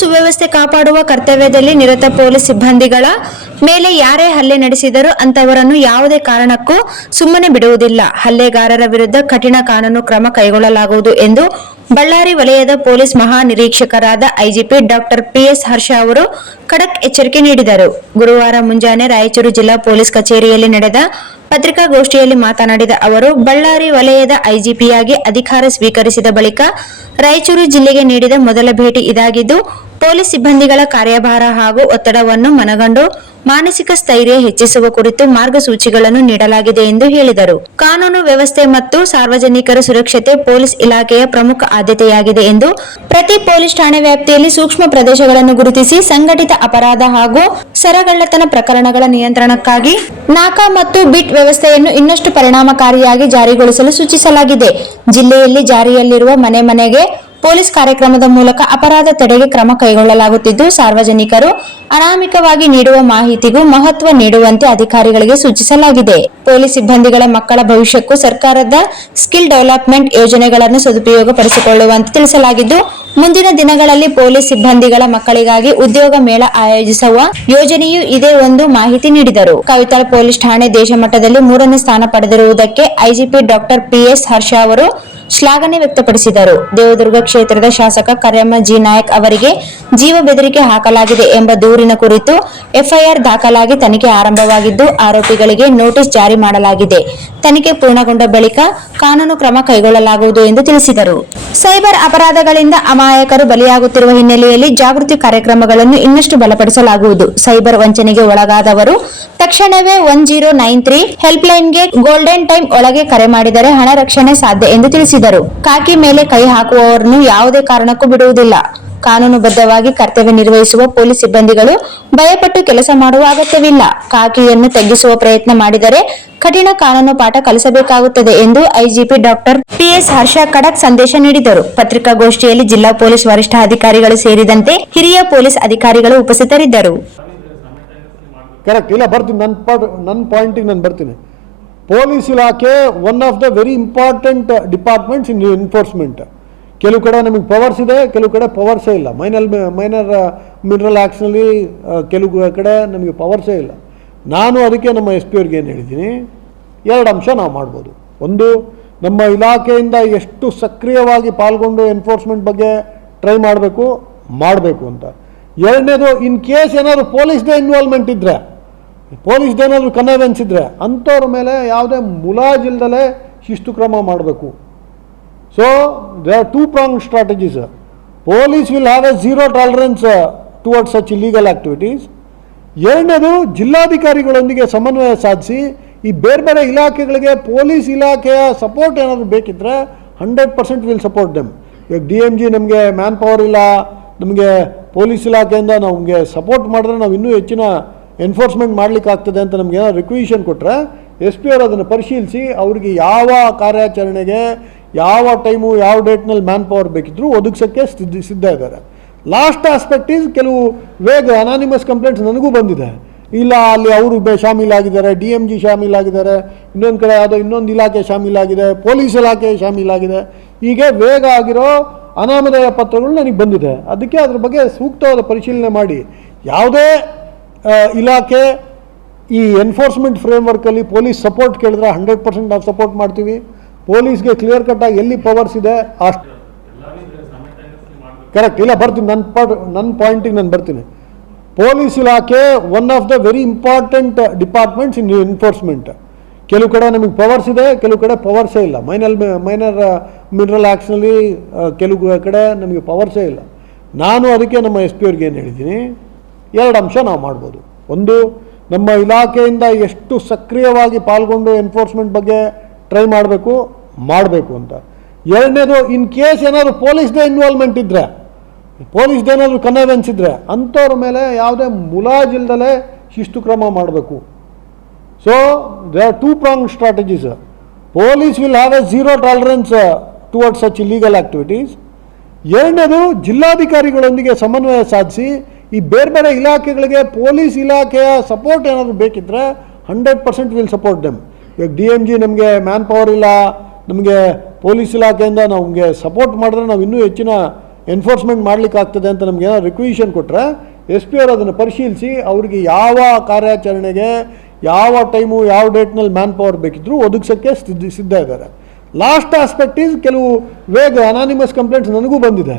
ಸುವ್ಯವಸ್ಥೆ ಕಾಪಾಡುವ ಕರ್ತವ್ಯದಲ್ಲಿ ನಿರತ ಪೊಲೀಸ್ ಸಿಬ್ಬಂದಿಗಳ ಮೇಲೆ ಯಾರೇ ಹಲ್ಲೆ ನಡೆಸಿದರೂ ಅಂತವರನ್ನು ಯಾವುದೇ ಕಾರಣಕ್ಕೂ ಸುಮ್ಮನೆ ಬಿಡುವುದಿಲ್ಲ. ಹಲ್ಲೆಗಾರರ ವಿರುದ್ಧ ಕಠಿಣ ಕಾನೂನು ಕ್ರಮ ಕೈಗೊಳ್ಳಲಾಗುವುದು ಎಂದು ಬಳ್ಳಾರಿ ವಲಯದ ಪೊಲೀಸ್ ಮಹಾನಿರೀಕ್ಷಕರಾದ ಐಜಿಪಿ ಡಾಕ್ಟರ್ ಪಿಎಸ್ ಹರ್ಷ ಅವರು ಖಡಕ್ ಎಚ್ಚರಿಕೆ ನೀಡಿದರು. ಗುರುವಾರ ಮುಂಜಾನೆ ರಾಯಚೂರು ಜಿಲ್ಲಾ ಪೊಲೀಸ್ ಕಚೇರಿಯಲ್ಲಿ ನಡೆದ ಪತ್ರಿಕಾಗೋಷ್ಠಿಯಲ್ಲಿ ಮಾತನಾಡಿದ ಅವರು, ಬಳ್ಳಾರಿ ವಲಯದ ಐಜಿಪಿಯಾಗಿ ಅಧಿಕಾರ ಸ್ವೀಕರಿಸಿದ ಬಳಿಕ ರಾಯಚೂರು ಜಿಲ್ಲೆಗೆ ನೀಡಿದ ಮೊದಲ ಭೇಟಿ ಇದಾಗಿದ್ದು, ಪೊಲೀಸ್ ಸಿಬ್ಬಂದಿಗಳ ಕಾರ್ಯಭಾರ ಹಾಗೂ ಒತ್ತಡವನ್ನು ಮನಗಂಡು ಮಾನಸಿಕ ಸ್ಥೈರ್ಯ ಹೆಚ್ಚಿಸುವ ಕುರಿತು ಮಾರ್ಗಸೂಚಿಗಳನ್ನು ನೀಡಲಾಗಿದೆ ಎಂದು ಹೇಳಿದರು. ಕಾನೂನು ವ್ಯವಸ್ಥೆ ಮತ್ತು ಸಾರ್ವಜನಿಕರ ಸುರಕ್ಷತೆ ಪೊಲೀಸ್ ಇಲಾಖೆಯ ಪ್ರಮುಖ ಆದ್ಯತೆಯಾಗಿದೆ ಎಂದು ಪ್ರತಿ ಪೊಲೀಸ್ ಠಾಣೆ ವ್ಯಾಪ್ತಿಯಲ್ಲಿ ಸೂಕ್ಷ್ಮ ಪ್ರದೇಶಗಳನ್ನು ಗುರುತಿಸಿ ಸಂಘಟಿತ ಅಪರಾಧ ಹಾಗೂ ಸರಗಳ್ಳತನ ಪ್ರಕರಣಗಳ ನಿಯಂತ್ರಣಕ್ಕಾಗಿ ನಾಕಾ ಮತ್ತು ಬಿಟ್ ವ್ಯವಸ್ಥೆಯನ್ನು ಇನ್ನಷ್ಟು ಪರಿಣಾಮಕಾರಿಯಾಗಿ ಜಾರಿಗೊಳಿಸಲು ಸೂಚಿಸಲಾಗಿದೆ. ಜಿಲ್ಲೆಯಲ್ಲಿ ಜಾರಿಯಲ್ಲಿರುವ ಮನೆ ಮನೆಗೆ ಪೊಲೀಸ್ ಕಾರ್ಯಕ್ರಮದ ಮೂಲಕ ಅಪರಾಧ ತಡೆಗೆ ಕ್ರಮ ಕೈಗೊಳ್ಳಲಾಗುತ್ತಿದ್ದು, ಸಾರ್ವಜನಿಕರು ಅನಾಮಿಕವಾಗಿ ನೀಡುವ ಮಾಹಿತಿಗೂ ಮಹತ್ವ ನೀಡುವಂತೆ ಅಧಿಕಾರಿಗಳಿಗೆ ಸೂಚಿಸಲಾಗಿದೆ. ಪೊಲೀಸ್ ಸಿಬ್ಬಂದಿಗಳ ಮಕ್ಕಳ ಭವಿಷ್ಯಕ್ಕೂ ಸರ್ಕಾರದ ಸ್ಕಿಲ್ ಡೆವಲಪ್ಮೆಂಟ್ ಯೋಜನೆಗಳನ್ನು ಸದುಪಯೋಗಪಡಿಸಿಕೊಳ್ಳುವಂತೆ ತಿಳಿಸಲಾಗಿದ್ದು, ಮುಂದಿನ ದಿನಗಳಲ್ಲಿ ಪೊಲೀಸ್ ಸಿಬ್ಬಂದಿಗಳ ಮಕ್ಕಳಿಗಾಗಿ ಉದ್ಯೋಗ ಮೇಳ ಆಯೋಜಿಸುವ ಯೋಜನೆಯೂ ಇದೇ ಒಂದು ಮಾಹಿತಿ ನೀಡಿದರು. ಕವಿತಾಳ ಪೊಲೀಸ್ ಠಾಣೆ ದೇಶ ಮಟ್ಟದಲ್ಲಿ ಮೂರನೇ ಸ್ಥಾನ ಪಡೆದಿರುವುದಕ್ಕೆ ಐಜಿಪಿ ಡಾಕ್ಟರ್ ಪಿಎಸ್ ಹರ್ಷ ಅವರು ಶ್ಲಾಘನೆ ವ್ಯಕ್ತಪಡಿಸಿದರು. ದೇವದುರ್ಗ ಕ್ಷೇತ್ರದ ಶಾಸಕ ಕರ್ಯಮ್ಮ ಜಿ ನಾಯಕ್ ಅವರಿಗೆ ಜೀವ ಬೆದರಿಕೆ ಹಾಕಲಾಗಿದೆ ಎಂಬ ದೂರಿನ ಕುರಿತು ಎಫ್ಐಆರ್ ದಾಖಲಾಗಿ ತನಿಖೆ ಆರಂಭವಾಗಿದ್ದು, ಆರೋಪಿಗಳಿಗೆ ನೋಟಿಸ್ ಜಾರಿ ಮಾಡಲಾಗಿದೆ. ತನಿಖೆ ಪೂರ್ಣಗೊಂಡ ಬಳಿಕ ಕಾನೂನು ಕ್ರಮ ಕೈಗೊಳ್ಳಲಾಗುವುದು ಎಂದು ತಿಳಿಸಿದರು. ಸೈಬರ್ ಅಪರಾಧಗಳಿಂದ ಅಮಾಯಕರು ಬಲಿಯಾಗುತ್ತಿರುವ ಹಿನ್ನೆಲೆಯಲ್ಲಿ ಜಾಗೃತಿ ಕಾರ್ಯಕ್ರಮಗಳನ್ನು ಇನ್ನಷ್ಟು ಬಲಪಡಿಸಲಾಗುವುದು. ಸೈಬರ್ ವಂಚನೆಗೆ ಒಳಗಾದವರು ತಕ್ಷಣವೇ ಒನ್ ಜೀರೋ ನೈನ್ ತ್ರೀ ಹೆಲ್ಪ್ಲೈನ್ಗೆ ಗೋಲ್ಡನ್ ಟೈಮ್ ಒಳಗೆ ಕರೆ ಮಾಡಿದರೆ ಹಣ ರಕ್ಷಣೆ ಸಾಧ್ಯ ಎಂದು ತಿಳಿಸಿದರು. ಕಾಕಿ ಮೇಲೆ ಕೈ ಹಾಕುವವರನ್ನು ಯಾವುದೇ ಕಾರಣಕ್ಕೂ ಬಿಡುವುದಿಲ್ಲ. ಕಾನೂನುಬದ್ಧವಾಗಿ ಕರ್ತವ್ಯ ನಿರ್ವಹಿಸುವ ಪೊಲೀಸ್ ಸಿಬ್ಬಂದಿಗಳು ಭಯಪಟ್ಟು ಕೆಲಸ ಮಾಡುವ ಅಗತ್ಯವಿಲ್ಲ. ಕಾಕಿಯನ್ನು ತಗ್ಗಿಸುವ ಪ್ರಯತ್ನ ಮಾಡಿದರೆ ಕಠಿಣ ಕಾನೂನು ಪಾಠ ಕಲಿಸಬೇಕಾಗುತ್ತದೆ ಎಂದು ಐಜಿಪಿ ಡಾಕ್ಟರ್ ಪಿಎಸ್ ಹರ್ಷ ಖಡಕ್ ಸಂದೇಶ ನೀಡಿದರು. ಪತ್ರಿಕಾಗೋಷ್ಠಿಯಲ್ಲಿ ಜಿಲ್ಲಾ ಪೊಲೀಸ್ ವರಿಷ್ಠಾಧಿಕಾರಿಗಳು ಸೇರಿದಂತೆ ಹಿರಿಯ ಪೊಲೀಸ್ ಅಧಿಕಾರಿಗಳು ಉಪಸ್ಥಿತರಿದ್ದರು. ಪೊಲೀಸ್ ಇಲಾಖೆ one of the very important departments in enforcement ಕೆಲವು ಕಡೆ ನಮಗೆ ಪವರ್ಸ್ ಇದೆ, ಕೆಲವು ಕಡೆ ಪವರ್ಸೇ ಇಲ್ಲ. ಮೈನಲ್ ಮೈನರ್ ಮಿನರಲ್ ಆ್ಯಕ್ಟ್ಸ್ನಲ್ಲಿ ಕೆಲವು ಕಡೆ ನಮಗೆ ಪವರ್ಸೇ ಇಲ್ಲ. ನಾನು ಅದಕ್ಕೆ ನಮ್ಮ ಎಸ್ ಪಿ ಅವ್ರಿಗೆ ಏನು ಹೇಳಿದ್ದೀನಿ, ಎರಡು ಅಂಶ ನಾವು ಮಾಡ್ಬೋದು. ಒಂದು, ನಮ್ಮ ಇಲಾಖೆಯಿಂದ ಎಷ್ಟು ಸಕ್ರಿಯವಾಗಿ ಪಾಲ್ಗೊಂಡು ಎನ್ಫೋರ್ಸ್ಮೆಂಟ್ ಬಗ್ಗೆ ಟ್ರೈ ಮಾಡಬೇಕು ಮಾಡಬೇಕು ಅಂತ. ಎರಡನೇದು ಇನ್ ಕೇಸ್ ಏನಾದರೂ ಪೊಲೀಸ್ದೇ ಇನ್ವಾಲ್ವ್ಮೆಂಟ್ ಇದ್ದರೆ ಪೊಲೀಸ್ ಏನಾದರೂ ಕನ್ನವೆನ್ಸ್ ಇದ್ದರೆ ಅಂಥವ್ರ ಮೇಲೆ ಯಾವುದೇ ಮುಲಾಜಿಲ್ದಲೇ ಶಿಸ್ತು ಕ್ರಮ ಮಾಡಬೇಕು. So they are two prong strategies police will have a zero tolerance towards such illegal activities ಎರಡನೇದು, ಜಿಲ್ಲಾಧಿಕಾರಿಗಳೊಂದಿಗೆ ಸಮನ್ವಯ ಸಾಧಿಸಿ, ಈ ಬೇರೆ ಬೇರೆ ಇಲಾಖೆಗಳಿಗೆ ಪೊಲೀಸ್ ಇಲಾಖೆಯ ಸಪೋರ್ಟ್ ಏನಾದರೂ ಬೇಕಿದ್ದರೆ hundred percent will support them ಇವಾಗ ಡಿ ಎಂ ಜಿ ನಮಗೆ ಮ್ಯಾನ್ ಪವರ್ ಇಲ್ಲ, ನಮಗೆ ಪೊಲೀಸ್ ಇಲಾಖೆಯಿಂದ ನಮಗೆ ಸಪೋರ್ಟ್ ಮಾಡಿದ್ರೆ ನಾವು ಇನ್ನೂ ಹೆಚ್ಚಿನ ಎನ್ಫೋರ್ಸ್ಮೆಂಟ್ ಮಾಡಲಿಕ್ಕೆ ಆಗ್ತದೆ ಅಂತ ನಮಗೆ ರಿಕ್ವಿಷನ್ ಕೊಟ್ಟರೆ ಎಸ್ ಪಿ ಅವರು ಅದನ್ನು ಪರಿಶೀಲಿಸಿ, ಅವರಿಗೆ ಯಾವ ಕಾರ್ಯಾಚರಣೆಗೆ ಯಾವ ಟೈಮು, ಯಾವ ಡೇಟ್ನಲ್ಲಿ ಮ್ಯಾನ್ ಪವರ್ ಬೇಕಿದ್ರೂ ಒದಗಿಸೋಕ್ಕೆ ಸಿದ್ಧ ಸಿದ್ಧ ಇದ್ದಾರೆ. ಲಾಸ್ಟ್ ಆಸ್ಪೆಕ್ಟ್ ಈಸ್ ಕೆಲವು ವೇಗ ಅನಾನಿಮಸ್ ಕಂಪ್ಲೇಂಟ್ಸ್ ನನಗೂ ಬಂದಿದೆ. ಇಲ್ಲ, ಅಲ್ಲಿ ಅವರು ಬೆ ಶಾಮೀಲಾಗಿದ್ದಾರೆ ಡಿ ಎಂ ಜಿ ಶಾಮೀಲಾಗಿದ್ದಾರೆ ಇನ್ನೊಂದು ಕಡೆ ಯಾವುದೋ ಇನ್ನೊಂದು ಇಲಾಖೆ ಶಾಮೀಲಾಗಿದೆ ಪೊಲೀಸ್ ಇಲಾಖೆ ಶಾಮೀಲಾಗಿದೆ ಹೀಗೆ ವೇಗ ಆಗಿರೋ ಅನಾಮಧೇಯ ಪತ್ರಗಳು ನನಗೆ ಬಂದಿದೆ. ಅದಕ್ಕೆ ಅದ್ರ ಬಗ್ಗೆ ಸೂಕ್ತವಾದ ಪರಿಶೀಲನೆ ಮಾಡಿ. ಯಾವುದೇ ಇಲಾಖೆ ಈ ಎನ್ಫೋರ್ಸ್ಮೆಂಟ್ ಫ್ರೇಮ್ವರ್ಕಲ್ಲಿ ಪೊಲೀಸ್ ಸಪೋರ್ಟ್ ಕೇಳಿದ್ರೆ ಹಂಡ್ರೆಡ್ ಪರ್ಸೆಂಟ್ ನಾವು ಸಪೋರ್ಟ್ ಮಾಡ್ತೀವಿ. ಪೊಲೀಸ್ಗೆ ಕ್ಲಿಯರ್ ಕಟ್ಟಾಗಿ ಎಲ್ಲಿ ಪವರ್ಸ್ ಇದೆ, ಅಷ್ಟು ಕರೆಕ್ಟ್ ಇಲ್ಲ, ಬರ್ತೀನಿ. ನನ್ನ ಪಾಟ್ ನನ್ನ ಪಾಯಿಂಟಿಗೆ ನಾನು ಬರ್ತೀನಿ. ಪೊಲೀಸ್ ಇಲಾಖೆ one of the very important departments in enforcement ಕೆಲವು ಕಡೆ ನಮಗೆ ಪವರ್ಸ್ ಇದೆ, ಕೆಲವು ಕಡೆ ಪವರ್ಸೇ ಇಲ್ಲ. ಮೈನಲ್ ಮೈನರ್ ಮಿನರಲ್ ಆ್ಯಕ್ಟ್ಸ್ನಲ್ಲಿ ಕೆಲವು ಕಡೆ ನಮಗೆ ಪವರ್ಸೇ ಇಲ್ಲ. ನಾನು ಅದಕ್ಕೆ ನಮ್ಮ ಎಸ್ ಪಿ ಅವ್ರಿಗೆ ಏನು ಹೇಳಿದ್ದೀನಿ? ಎರಡು ಅಂಶ ನಾವು ಮಾಡ್ಬೋದು. ಒಂದು, ನಮ್ಮ ಇಲಾಖೆಯಿಂದ ಎಷ್ಟು ಸಕ್ರಿಯವಾಗಿ ಪಾಲ್ಗೊಂಡು ಎನ್ಫೋರ್ಸ್ಮೆಂಟ್ ಬಗ್ಗೆ ಟ್ರೈ ಮಾಡಬೇಕು ಮಾಡಬೇಕು ಅಂತ. ಎರಡನೇದು ಇನ್ ಕೇಸ್ ಏನಾದರೂ ಪೊಲೀಸ್ದೇ ಇನ್ವಾಲ್ವ್ಮೆಂಟ್ ಇದ್ದರೆ ಪೊಲೀಸ್ದು ಏನಾದರೂ ಕನ್ವೆನ್ಸ್ ಇದ್ದರೆ ಅಂಥವ್ರ ಮೇಲೆ ಯಾವುದೇ ಮುಲಾಜಿಲ್ದಲೇ ಶಿಸ್ತು ಕ್ರಮ ಮಾಡಬೇಕು. So they are two prong strategies police will have a zero tolerance towards such illegal activities ಎರಡನೇದು, ಜಿಲ್ಲಾಧಿಕಾರಿಗಳೊಂದಿಗೆ ಸಮನ್ವಯ ಸಾಧಿಸಿ, ಈ ಬೇರೆ ಬೇರೆ ಇಲಾಖೆಗಳಿಗೆ ಪೊಲೀಸ್ ಇಲಾಖೆಯ ಸಪೋರ್ಟ್ ಏನಾದರೂ ಬೇಕಿದ್ದರೆ hundred percent will support them ಇವಾಗ ಡಿ ಎಂ ಜಿ ನಮಗೆ ಮ್ಯಾನ್ ಪವರ್ ಇಲ್ಲ, ನಮಗೆ ಪೊಲೀಸ್ ಇಲಾಖೆಯಿಂದ ನಮಗೆ ಸಪೋರ್ಟ್ ಮಾಡಿದ್ರೆ ನಾವು ಇನ್ನೂ ಹೆಚ್ಚಿನ ಎನ್ಫೋರ್ಸ್ಮೆಂಟ್ ಮಾಡ್ಲಿಕ್ಕೆ ಆಗ್ತದೆ ಅಂತ ನಮ್ಗೆ ಏನೋ ರಿಕ್ವಿಷನ್ ಕೊಟ್ಟರೆ ಎಸ್ ಪಿ ಅವರು ಅದನ್ನು ಪರಿಶೀಲಿಸಿ ಅವರಿಗೆ ಯಾವ ಕಾರ್ಯಾಚರಣೆಗೆ, ಯಾವ ಟೈಮು ಯಾವ ಡೇಟ್ನಲ್ಲಿ ಮ್ಯಾನ್ ಪವರ್ ಬೇಕಿದ್ರೂ ಒದಗಿಸೋಕ್ಕೆ ಸಿದ್ಧ ಸಿದ್ಧ ಇದ್ದಾರೆ. ಲಾಸ್ಟ್ ಆಸ್ಪೆಕ್ಟ್ ಈಸ್ ಕೆಲವು, ವೇಗ ಅನಾನಿಮಸ್ ಕಂಪ್ಲೇಂಟ್ಸ್ ನನಗೂ ಬಂದಿದೆ.